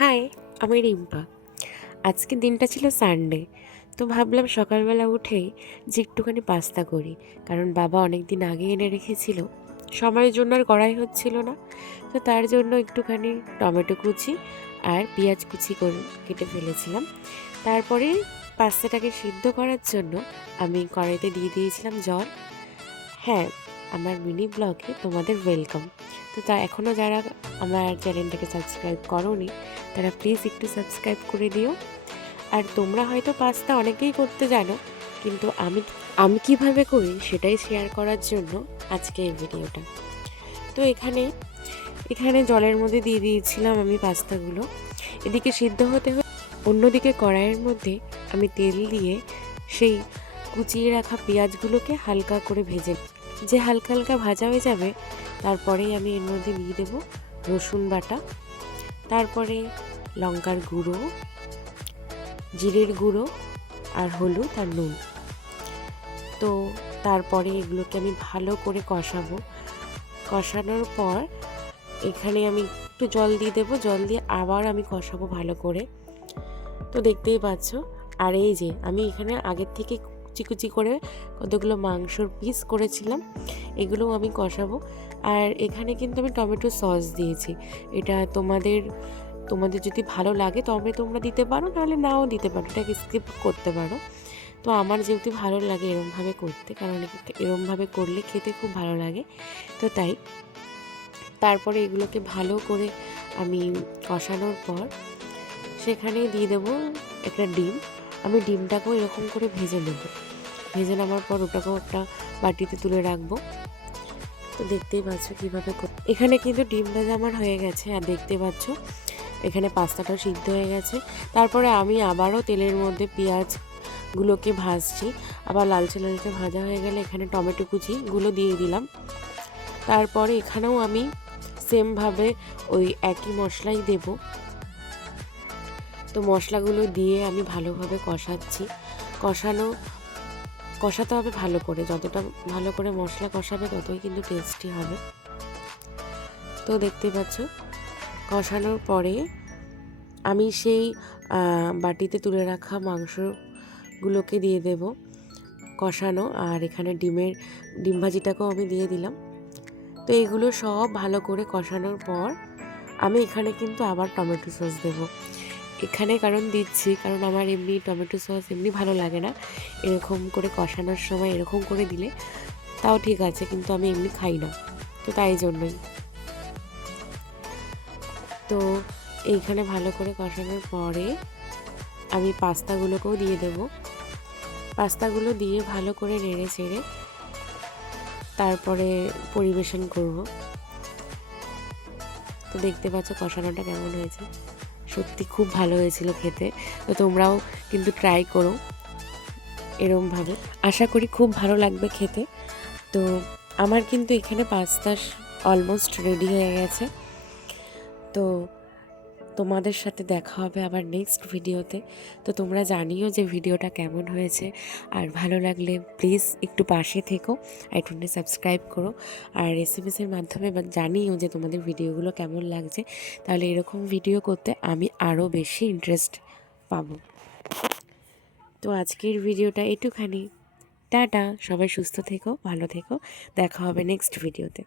High, আমি রিম্পা। আজকের দিনটা ছিল সানডে, তো ভাবলাম সকালবেলা উঠেই যে একটুখানি পাস্তা করি, কারণ বাবা অনেক দিন আগে এনে রেখেছিল, সময়ের জন্য আর করাই হচ্ছিল না। তো তার জন্য একটুখানি টমেটো কুচি আর পেঁয়াজ কুচি করে কেটে ফেলেছিলাম। তারপরে পাস্তাটাকে সিদ্ধ করার জন্য আমি কড়াইতে দিয়ে দিয়েছিলাম জল। হ্যাঁ, আমার মিনি ব্লগে তোমাদের ওয়েলকাম। তো এখনও যারা আমার চ্যানেলটাকে সাবস্ক্রাইব করোনি তারা প্লিজ একটু সাবস্ক্রাইব করে দিও। আর তোমরা হয়তো পাস্তা অনেকেই করতে জানো, কিন্তু আমি আমি কিভাবে করি সেটাই শেয়ার করার জন্য আজকে এই ভিডিওটা। তো এখানে এখানে জলের মধ্যে দিয়ে দিয়েছিলাম আমি পাস্তাগুলো, এদিকে সিদ্ধ হতে হতে অন্যদিকে কড়াইয়ের মধ্যে আমি তেল দিয়ে সেই কুচিয়ে রাখা পেঁয়াজগুলোকে হালকা করে ভেজে, যে হালকা হালকা ভাজা হয়ে যাবে তারপরেই আমি এর মধ্যে দিয়ে দেব রসুন বাটা, তারপরে লঙ্কার গুঁড়ো, জিরের গুঁড়ো আর হলুদ আর নুন। তো তারপরে এগুলোকে আমি ভালো করে কষাবো। কষানোর পর এখানে আমি একটু জল দিয়ে দেবো, জল দিয়ে আবার আমি কষাবো ভালো করে। তো দেখতেই পাচ্ছ। আর এই যে আমি এখানে আগের থেকে কুচি কুচি করে কতগুলো মাংসর পিস করেছিলাম, এগুলোও আমি কষাবো। আর এখানে কিন্তু আমি টমেটো সস দিয়েছি, এটা তোমাদের যদি ভালো লাগে তবে তোমরা দিতে পারো, নাহলে নাও দিতে পারো, এটাকে স্কিপ করতে পারো। তো আমার যেহেতু ভালো লাগে এরমভাবে করতে, কারণ এরমভাবে করলে খেতে খুব ভালো লাগে, তো তাই। তারপরে এগুলোকে ভালো করে আমি কষানোর পর সেখানে দিয়ে দেবো একটা ডিম। আমি ডিমটাকেও এরকম করে ভেজে নেব, ভেজে নেওয়ার পর ওটাকেও একটা বাটিতে তুলে রাখবো। তো দেখতেই পাচ্ছ কীভাবে এখানে কিন্তু ডিম ভাজা আমার হয়ে গেছে, আর দেখতে পাচ্ছ এখানে পাস্তাটাও সিদ্ধ হয়ে গেছে। তারপরে আমি আবারও তেলের মধ্যে পেঁয়াজগুলোকে ভাজছি, আবার লালচে লালচে ভাজা হয়ে গেলে এখানে টমেটো কুচিগুলো দিয়ে দিলাম। তারপরে এখানেও আমি সেমভাবে ওই একই মশলাই দেব। তো মশলাগুলো দিয়ে আমি ভালোভাবে কষাতে হবে ভালো করে, যতটা ভালো করে মশলা কষাবে ততই কিন্তু টেস্টি হবে। তো দেখতে পাচ্ছ কষানোর পরে আমি সেই বাটিতে তুলে রাখা মাংসগুলোকে দিয়ে দেব কষানো, আর এখানে ডিম ভাজিটাকেও আমি দিয়ে দিলাম। তো এইগুলো সব ভালো করে কষানোর পর আমি এখানে কিন্তু আবার টমেটো সস দেব এখানে, কারণ আমার এমনি টমেটো সস এমনি ভালো লাগে না, এরকম করে কষানোর সময় এরকম করে দিলে তাও ঠিক আছে, কিন্তু আমি এমনি খাই না, তো তাই জন্যই। তো এইখানে ভালো করে কষানোর পরে আমি পাস্তাগুলোকেও দিয়ে দেব। পাস্তাগুলো দিয়ে ভালো করে নেড়ে চেড়ে তারপরে পরিবেশন করব। তো দেখতে পাচ্ছ কষানোটা কেমন হয়েছে, সত্যি খুব ভালো হয়েছিল খেতে। তো তোমরাও কিন্তু ট্রাই করো এরমভাবে, আশা করি খুব ভালো লাগবে খেতে। তো আমার কিন্তু এখানে পাস্তা অলমোস্ট রেডি হয়ে গেছে। তো তোমাদের সাথে দেখা হবে আবার নেক্সট ভিডিওতে। তো তোমরা জানিও যে ভিডিওটা কেমন হয়েছে, আর ভালো লাগলে প্লিজ একটু পাশে থেকো, একটু সাবস্ক্রাইব করো, আর এসএমএসের মাধ্যমে জানিও যে তোমাদের ভিডিওগুলো কেমন লাগছে, তাহলে এরকম ভিডিও করতে আমি আরও বেশি ইন্টারেস্ট পাবো। তো আজকের ভিডিওটা একটুখানি, টাটা, সবাই সুস্থ থেকো, ভালো থেকো, দেখা হবে নেক্সট ভিডিওতে।